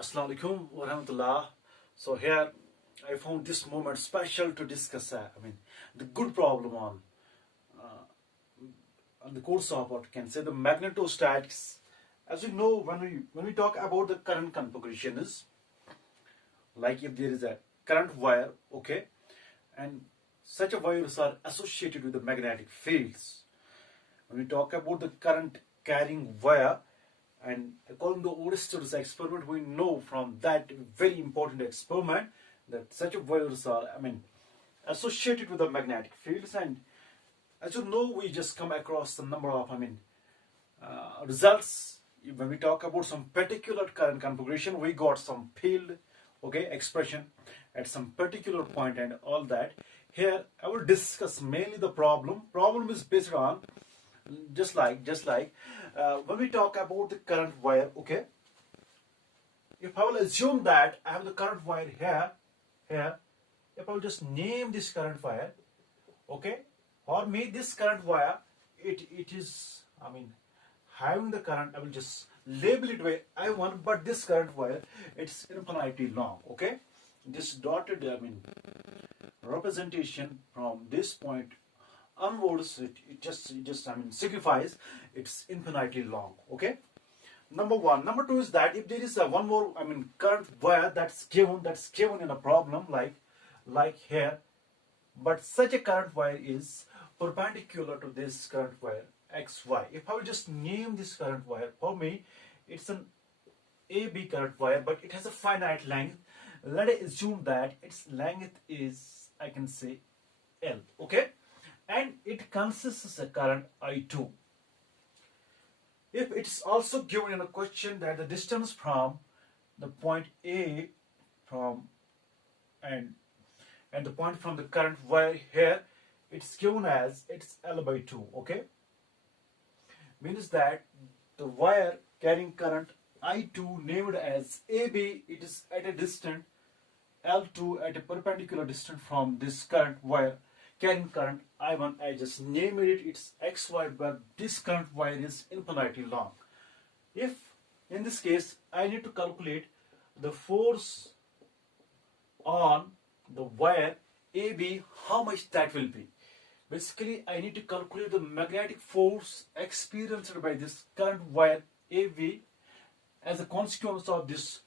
Assalamu alaikum wa rahmatullah. So here I found this moment special to discuss. The good problem on the course of what can say the magnetostatics. As you know, when we talk about the current configuration is like if there is a current wire, okay, and such a wires are associated with the magnetic fields. When we talk about the current carrying wire, and according to Oersted experiment, we know from that very important experiment that such wires are, associated with the magnetic fields. And as you know, we just come across the number of, results. When we talk about some particular current configuration, we got some field, okay, expression at some particular point and all that. Here, I will discuss mainly the problem. Problem is based on just like when we talk about the current wire, okay, if I will assume that I have the current wire here, if I will just name this current wire, okay, for me this current wire, it is, having the current, I will just label it by I1, but this current wire, it's infinitely long, okay. This dotted, representation from this point onwards, it just signifies it's infinitely long, okay. Number one. Number two is that if there is a one more, current wire that's given in a problem like here, but such a current wire is perpendicular to this current wire XY. If I will just name this current wire, for me, it's an AB current wire, but it has a finite length. Let us assume that its length is, I can say, L, okay, and it consists of a current I2. If it's also given in a question that the distance from the point A and the point from the current wire here, it's given as it's L by 2, okay, means that the wire carrying current I2 named as AB, it is at a distance L2 at a perpendicular distance from this current wire carrying current I1. I just named it, it's XY, but this current wire is infinitely long. If in this case I need to calculate the force on the wire AB, how much that will be. Basically, I need to calculate the magnetic force experienced by this current wire AB as a consequence of this,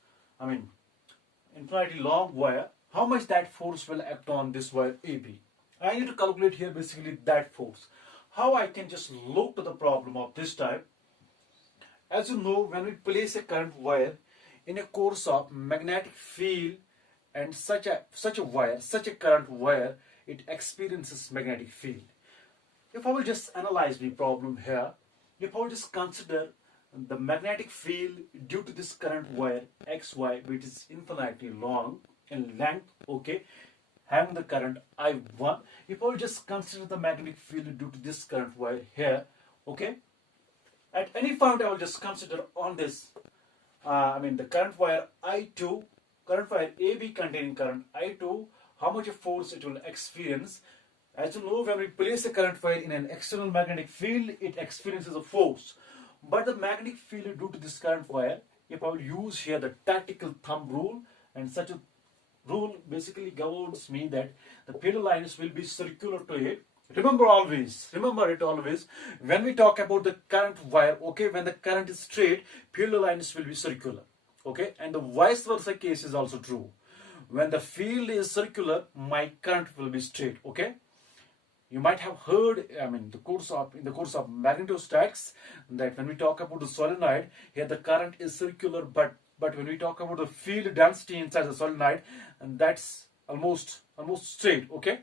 infinitely long wire. How much that force will act on this wire AB. I need to calculate here basically that force. How I can just look to the problem of this type. As you know, when we place a current wire in a course of magnetic field and such a current wire, it experiences magnetic field. If I will just analyze the problem here, if I will just consider the magnetic field due to this current wire XY, which is infinitely long in length, okay, having the current I1, if I will just consider the magnetic field due to this current wire here, okay, at any point I will just consider on this, the current wire I2, current wire AB containing current I2, how much of force it will experience. As you know, when we place a current wire in an external magnetic field, it experiences a force. But the magnetic field due to this current wire, if I will use here the tactical thumb rule, and such a rule basically governs me that the field lines will be circular to it. Remember it always, when we talk about the current wire, okay, when the current is straight, field lines will be circular, okay, and the vice versa case is also true. When the field is circular, my current will be straight, okay. You might have heard, in the course of magnetostatics, that when we talk about the solenoid, here the current is circular, but when we talk about the field density inside the solenoid, and that's almost straight, okay.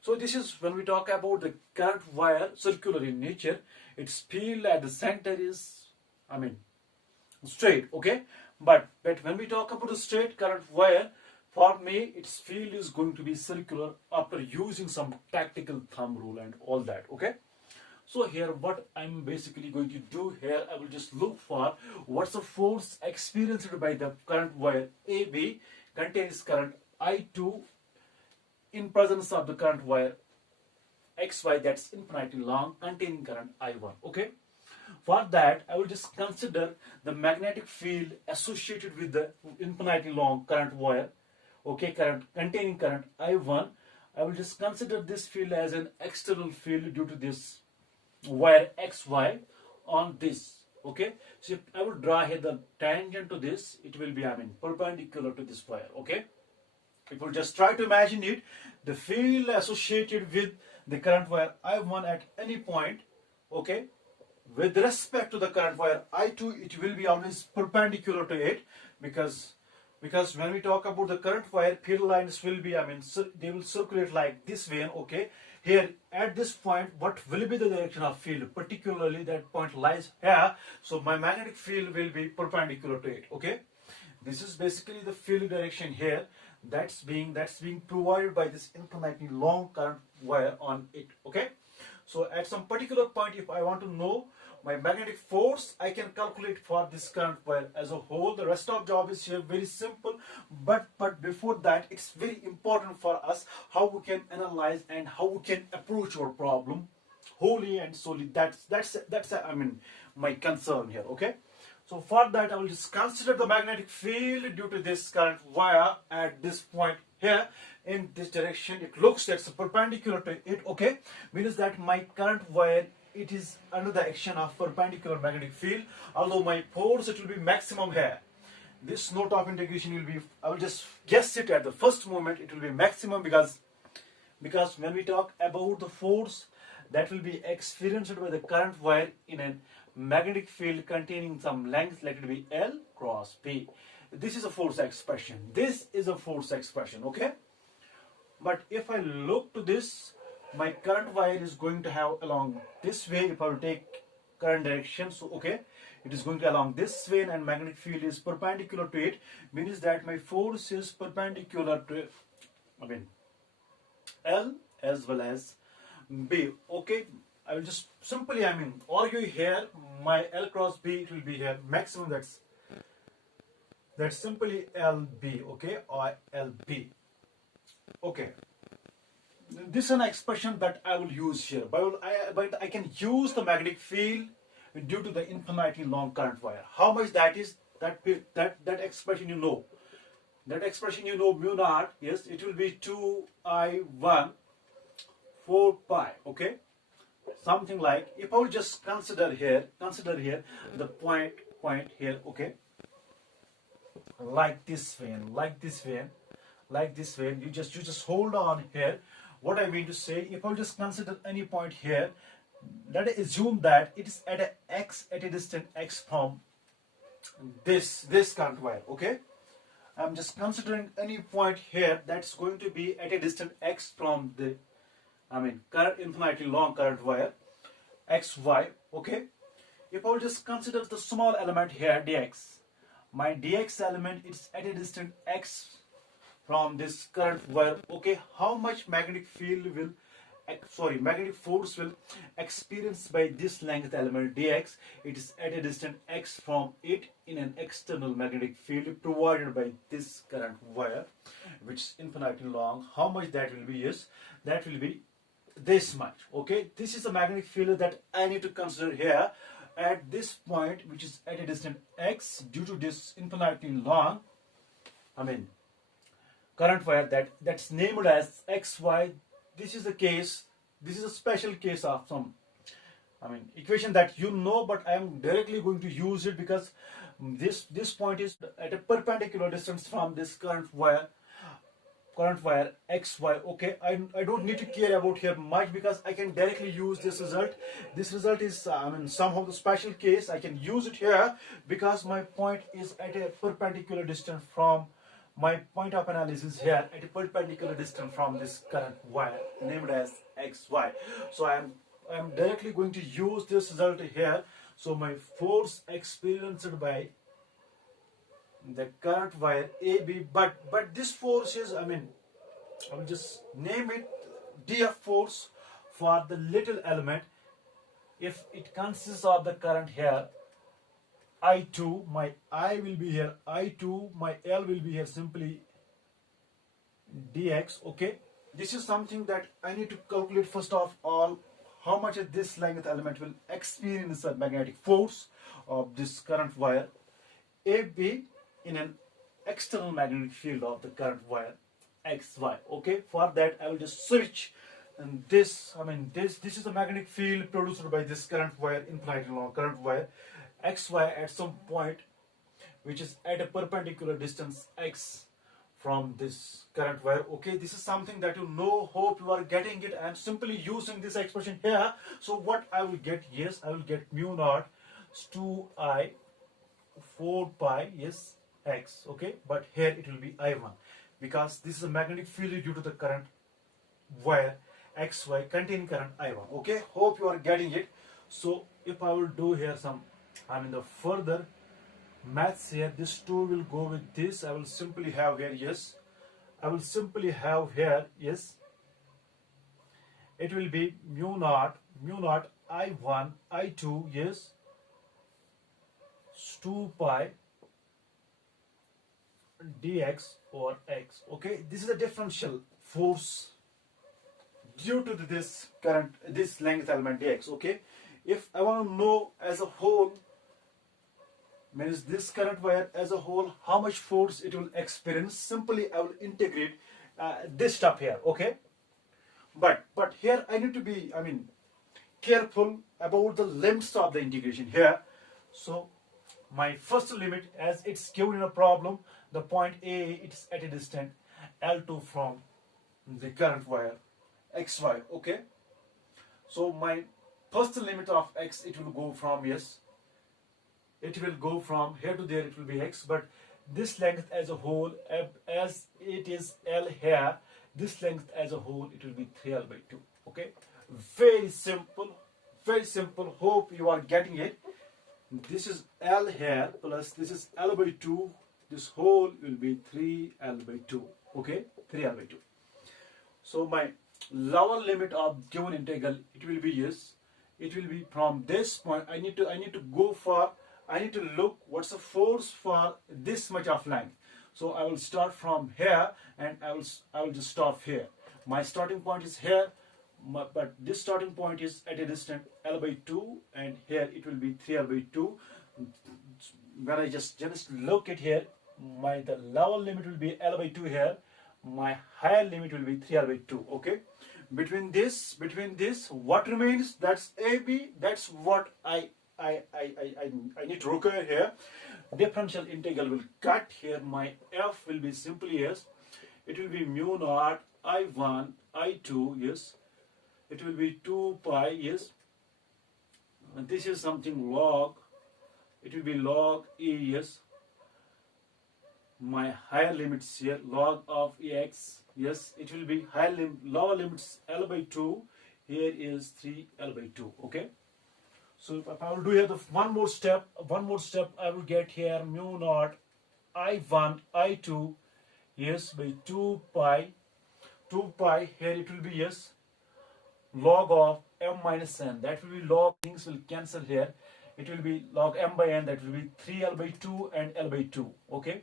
So this is when we talk about the current wire circular in nature, its field at the center is, straight, okay. But when we talk about the straight current wire, for me, its field is going to be circular after using some tactical thumb rule and all that, okay. So here, what I'm basically going to do here, I will just look for what's the force experienced by the current wire AB contains current I2 in presence of the current wire XY that's infinitely long containing current I1, okay. For that, I will just consider the magnetic field associated with the infinitely long current wire, okay, current containing current I1. I will just consider this field as an external field due to this wire XY on this. Okay, so if I will draw here the tangent to this, it will be, I mean, perpendicular to this wire. Okay, if we just try to imagine it, the field associated with the current wire I1 at any point, okay, with respect to the current wire I2, it will be always perpendicular to it, because when we talk about the current wire, field lines will be, I mean, they will circulate like this way. Okay, here at this point, what will be the direction of field? Particularly that point lies here, so my magnetic field will be perpendicular to it. Okay, this is basically the field direction here that's being provided by this infinitely long current wire on it. Okay, so at some particular point, if I want to know my magnetic force, I can calculate for this current wire as a whole. The rest of job is here very simple, but before that, it's very important for us how we can analyze and how we can approach our problem wholly and solely. That's I mean, my concern here. Okay, so for that, I will just consider the magnetic field due to this current wire at this point here in this direction. It looks that's perpendicular to it. Okay, means that my current wire, it is under the action of perpendicular magnetic field. Although my force, it will be maximum here. This note of integration will be, I will just guess it at the first moment, it will be maximum, because when we talk about the force that will be experienced by the current wire in a magnetic field containing some length, let it be L cross P. This is a force expression. This is a force expression. Okay, but if I look to this, my current wire is going to have along this way. If I will take current direction, so okay, it is going to along this way, and magnetic field is perpendicular to it, means that my force is perpendicular to, I mean, L as well as B. Okay, I will just simply, I mean, argue here, my L cross B, it will be here maximum, that's simply LB. Okay, or LB. Okay, this is an expression that I will use here, but I can use the magnetic field due to the infinitely long current wire. How much that is, that expression you know. That expression you know, mu naught, yes, it will be 2I1 4 pi. Okay, something like, if I will just consider here the point here. Okay, like this way, you just hold on here. What I mean to say, if I just consider any point here, let us assume that it is at a x, at a distance x from this current wire. Okay, I'm just considering any point here that's going to be at a distance x from the, I mean, current infinitely long current wire xy. Okay, if I will just consider the small element here dx, my dx element is at a distance x from this current wire. Okay, how much magnetic force will experience by this length element dx? It is at a distance x from it in an external magnetic field provided by this current wire, which is infinitely long. How much that will be? Yes, that will be this much. Okay, this is the magnetic field that I need to consider here at this point, which is at a distance x, due to this infinitely long, I mean, current wire that's named as xy. This is the case, this is a special case of some, I mean, equation that you know, but I am directly going to use it because this point is at a perpendicular distance from this current wire xy. Okay, I don't need to care about here much, because I can directly use this result. This result is, I mean, somehow the special case. I can use it here because my point is at a perpendicular distance from, my point of analysis here at a perpendicular distance from this current wire named as xy. So I am directly going to use this result here. So my force experienced by the current wire AB, but this force is, I mean, I will just name it dF force for the little element. If it consists of the current here I2, my I will be here I2, my L will be here simply dx. Okay, this is something that I need to calculate first of all, how much of this length element will experience a magnetic force of this current wire AB in an external magnetic field of the current wire XY. Okay, for that I will just switch, and this is a magnetic field produced by this current wire, infinitely long current wire XY at some point which is at a perpendicular distance x from this current wire. Okay, this is something that you know, hope you are getting it. I am simply using this expression here. So what I will get, yes, I will get mu naught 2I 4 pi, yes, x. Okay, but here it will be I1 because this is a magnetic field due to the current wire XY containing current I1. Okay, hope you are getting it. So if I will do here some, the further maths here, this 2 will go with this. I will simply have here, yes, I will simply have here, yes, it will be mu naught I1 I2, yes, 2 pi dx over x. Okay, this is a differential force due to this current, this length element dx. Okay, if I want to know as a whole, means this current wire as a whole, how much force it will experience, simply I will integrate this stuff here. Okay, but here I need to be careful about the limits of the integration here. So my first limit, as it's given in a problem, the point A, it's at a distance L2 from the current wire XY. Okay, so my first limit of x, it will go from, yes, it will go from here to there, it will be x, but this length as a whole, as it is L here, this length as a whole, it will be 3L by 2. Okay, very simple, very simple. Hope you are getting it. This is L here plus this is L by 2. This whole will be 3L by 2. Okay, 3L by 2. So my lower limit of given integral, it will be, yes, it will be from this point. I need to go for, I need to look what's the force for this much of length. So I will start from here and I will just stop here. My starting point is here, but this starting point is at a distance L by 2, and here it will be 3L by 2. When I just look at here, the lower limit will be L by 2 here. My higher limit will be 3L by 2. Okay, between this, what remains? That's AB. That's what I need to require here. Differential integral will cut here. My f will be simply, yes, it will be mu naught I1 I2, yes, it will be 2 pi, yes, and this is something log, it will be log E, yes, my higher limits here, log of Ex, yes, it will be lower limits L by 2, here is 3L by 2. Okay, so if I will do here one more step, I will get here mu naught I1 I2, yes, by 2 pi, here it will be, yes, log of m minus n, that will be log, things will cancel here, it will be log m by n, that will be 3L by 2 and L by 2. Okay,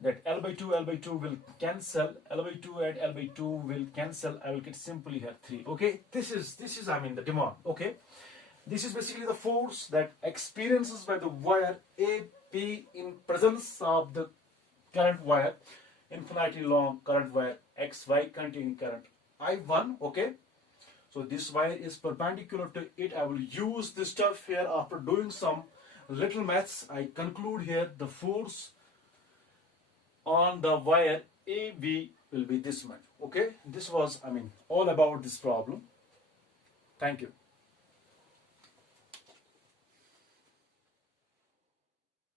that L by 2 will cancel, L by 2 and L by 2 will cancel, I will get simply here 3. Okay, this is the demand. Okay, this is basically the force that experiences by the wire AP in presence of the current wire, infinitely long current wire XY containing current I1. Okay, so this wire is perpendicular to it. I will use this stuff here. After doing some little maths, I conclude here the force on the wire AB will be this much. Okay, this was all about this problem. Thank you.